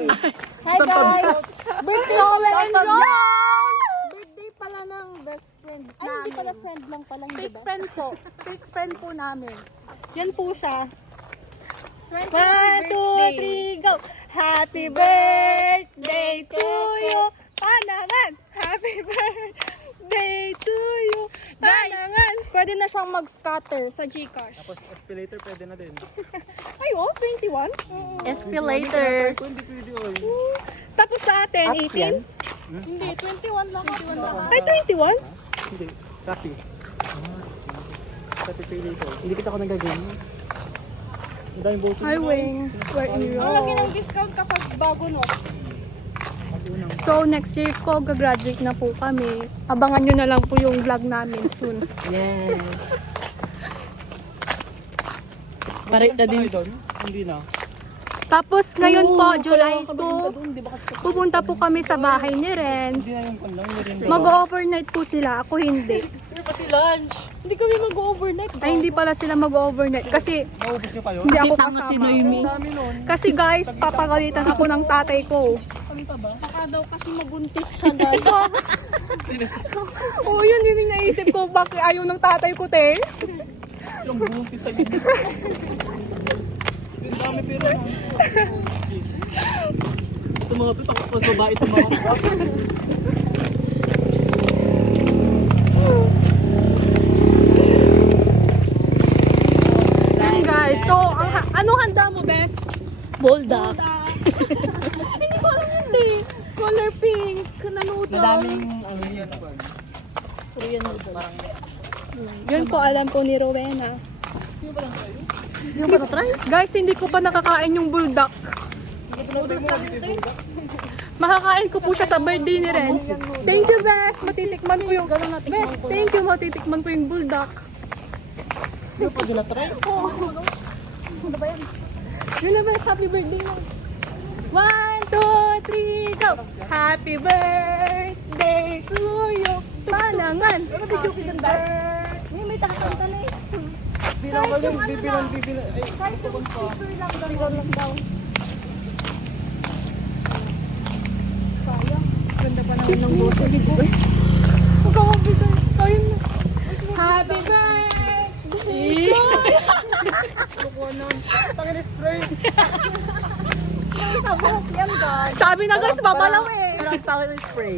vlog! Hi guys! Birthday Solar and Ron! Birthday pala ng best friend. Ay, hindi pala friend lang pala. Fake friend po. Fake friend po namin. Yan po siya. 1, 2, 3, go! Happy birthday to you! Panangan! Happy birthday to you! Panangan! Pwede na siyang mag-scatter sa Gcash. Tapos escalator pwede na din. Ay, oh, 21? Escalator. Hindi pwede oy. Tapos sa atin, 18? Hindi, 21 lang. Ay, 21? Hindi. Copy. Copy pay later. Hindi kasi ako nag-game. Ang daming boto. Hi, Wing. Where are you? Ang laki ng discount kapag bago, no? So, next year po, gagraduate na po kami. Abangan nyo na lang po yung vlog namin soon. Yes. Parit na din. Hindi na. Tapos, ngayon po, July 2, pupunta po kami sa bahay ni Renz. Hindi na yung panlang. Mag-overnight po sila. Ako hindi. Pati lunch. Hindi kami mag-overnight. Ay, hindi pala sila mag-overnight. Kasi, Naubos nyo kayo? hindi ako tanga si kasama. Noemi. Ang dami nun. Kasi guys, papagalitan ako ng tatay ko. Baka daw kasi mabuntis siya, guys. Oo, yun din yung naisip ko. Bakit ayaw ng tatay ko, te? Yung buntis sa gilid. Ang dami pero no. Ito mga to, takot pa sa babae ito mga to. Yan guys. So, ano handa mo, best? Bolda. Hindi ko alam yun, te. Color pink na noodles. Madaming Korean noodles. Yun po alam po ni Rowena. Hindi ba na-try? Guys, hindi ko pa nakakain yung bulldog. Makakain ko po siya sa birthday ni Renz. Thank you, Bes. Matitikman ko yung... Bes, thank you. Matitikman ko yung bulldog. Hindi pa nila try. Yun na, Bes. Happy birthday na. 1, 2, 3, go! Happy birthday to you. Panangan. May takakanta na eh. Hindi lang kayo bibilang. Ay, Kahit yung speaker lang daw. Speaker lang daw. Sayang. Ganda pa naman ng boses ko. Magkakabigay. Ayun na. Happy birthday! kukuha na. Tangin na spray. Sa buhok yan, guys. Sabi na guys, babalaw eh. Parang tawag ng spray.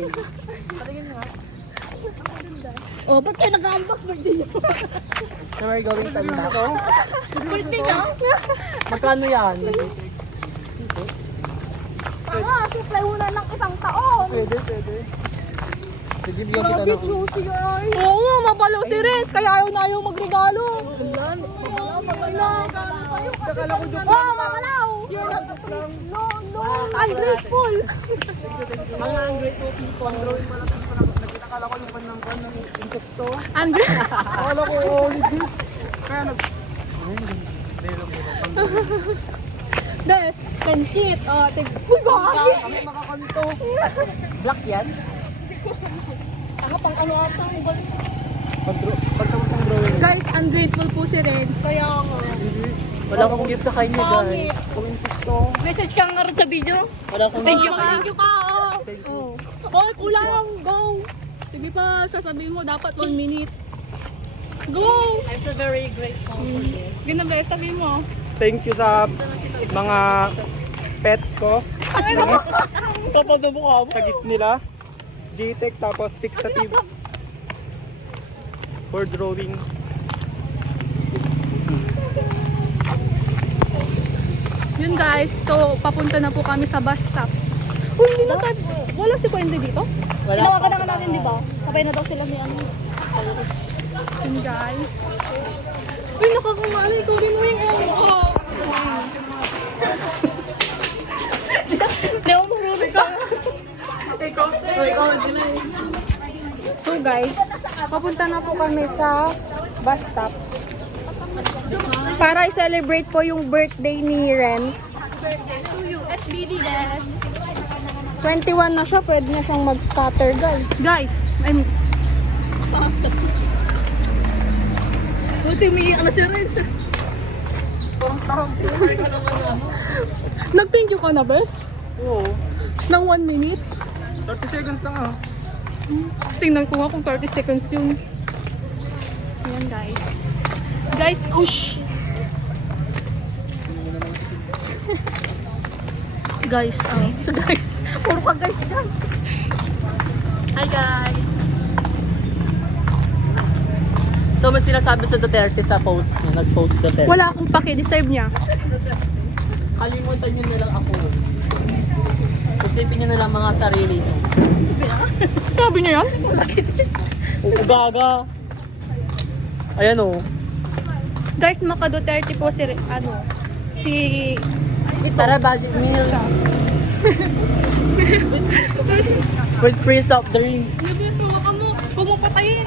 Patingin nga. Oh, ba't kayo nag-unbox birthday niyo? So we're going to ito. Birthday niyo? Magkano yan? Tanga, supply mo na ng isang taon. Pwede. Sige, bigyan kita Grabe, ng... juicy ay. Oo nga, mabalaw si Renz, kaya ayaw na ayaw magregalo. Akala ko joke Oh, mabalaw. No, ungrateful. Mga ungrateful people. Drawing mo lang nakita ko yung panangkan ng insekto. Akala ko only this. Kaya nag... Des, can shit. Uy, gagi. Kami makakanto. Black yan? Tanga pang ano ata. Pagtapos ng drawing. Guys, ungrateful po si Renz. Kaya nga. Wala akong gift sa kanya, guys. Kung insekto. Message ka nga rin sa video. Wala akong Thank gift. you ka. Thank you ka, Oh, kulang. Go. Sige pa, sasabihin mo, dapat 1 minute. Go! I'm so very grateful for this. Ganda, sabihin mo. Thank you sa mga pet ko. Kapag mukha mo. Sa gift nila. J-Tech tapos fixative. For drawing. Yun guys, so papunta na po kami sa bus stop. Uy, hindi na tayo. Wala si Kuwende dito? Tinawagan na natin, di ba? Sabay na daw sila ni ano. Yun guys. Uy, nakakumali. Ikaw rin mo yung elbow. Hindi ako marunong ka. Ikaw, So guys, papunta na po kami sa bus stop. Para i-celebrate po yung birthday ni Renz. To you, HBD guys. 21 na siya, pwede na siyang mag-scatter guys. Guys, Buti umiiyak na si Renz. nag-thank you ka na, bes? Oo. Ng 1 minute? 30 seconds lang ah. Tingnan ko nga kung 30 seconds yun. Ayan guys. Guys, ush! Guys, guys. Puro ka guys dyan. Hi guys. So, may sinasabi sa Duterte sa post niya. Nag-post Duterte. Wala akong paki-deserve niya. Kalimutan nyo na lang ako. Isipin nyo na lang mga sarili nyo. Sabi niya yan? Oo, gaga. Ayan o. Guys, maka Duterte po si, si... Tara, budget meal. With free soft drinks. Sabi, suwa ka mo. Huwag mo patayin.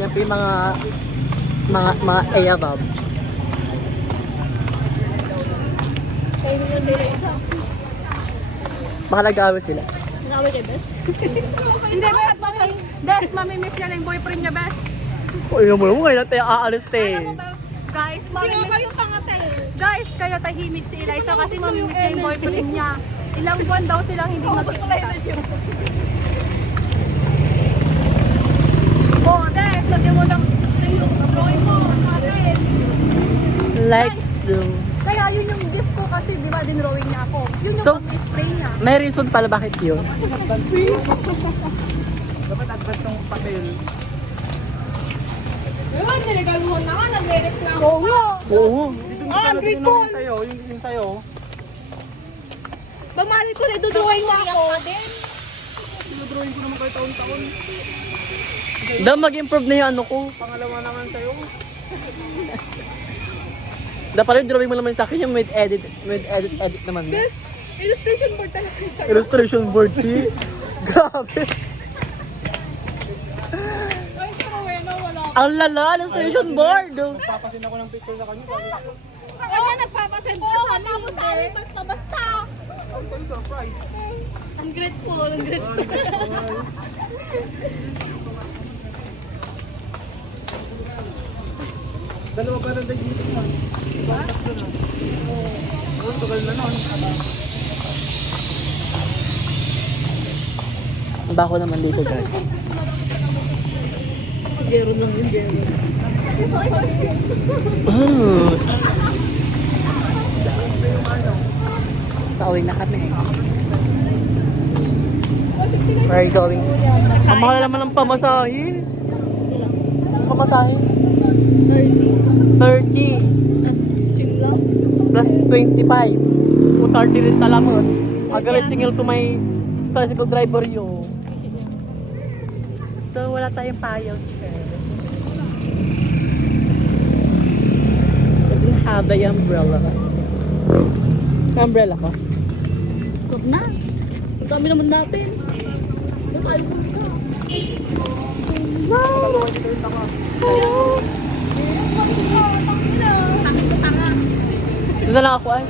Yan po yung mga ayabab. Baka nag-aaway sila. Nag-away kay Bes? Hindi, Bes. Bes, mamimiss niya na yung boyfriend niya, Bes. Uy, naman mo ngayon natin aalis tayo. Alam mo ba, guys, guys, kayo tahimik si Eliza kasi mamimiss niya yung boyfriend niya. Ilang buwan daw silang hindi magkikita. Oh, Des, lagyan mo ng drawing mo. Natin. Likes to. Kaya yun yung gift ko kasi di ba dinrawing niya ako. Yun yung So, pag-spray niya. May reason pala bakit yun. Dapat advance ng papel. Yun, niregaluhan na ka, nag-merit na ako. Oo nga. Oo. Dito yung sana grateful. yung sa'yo, yung sa'yo. Bamali ko na, idudrawing na ako. Sinodrawing ko naman kayo taon-taon. Daw mag-improve na yung ano ko. Pangalawa naman sa'yo. Dapat yung drawing mo naman sa akin yung with edit naman. Best illustration board talaga sa'yo. Illustration board, T. Grabe. Ay, pero wala, wala. Ang lala, illustration board. Papasin ako ng picture sa kanya. Sabi ko, Kaya nagpapasend ko sa kami, hindi. Basta-basta. ang tayo surprise. Ungrateful, ungrateful. Dalawa ba ng dagito na? Ibang tatlo na. Oo, tugal na nun. Ang bako naman dito, guys. Gero lang yun, gero. Oh. Pauwi na kami. Where are you going? Ang mahal naman ng pamasahin. Pamasahin? 30. Plus 25. O 30 rin tala mo. Agalis single to my tricycle driver yo. So wala tayong payaw chair. I don't have the umbrella. Umbrella ko? Huwag na. Ang dami naman natin. Dalawa dito yung tama. Dito na lang ako ay.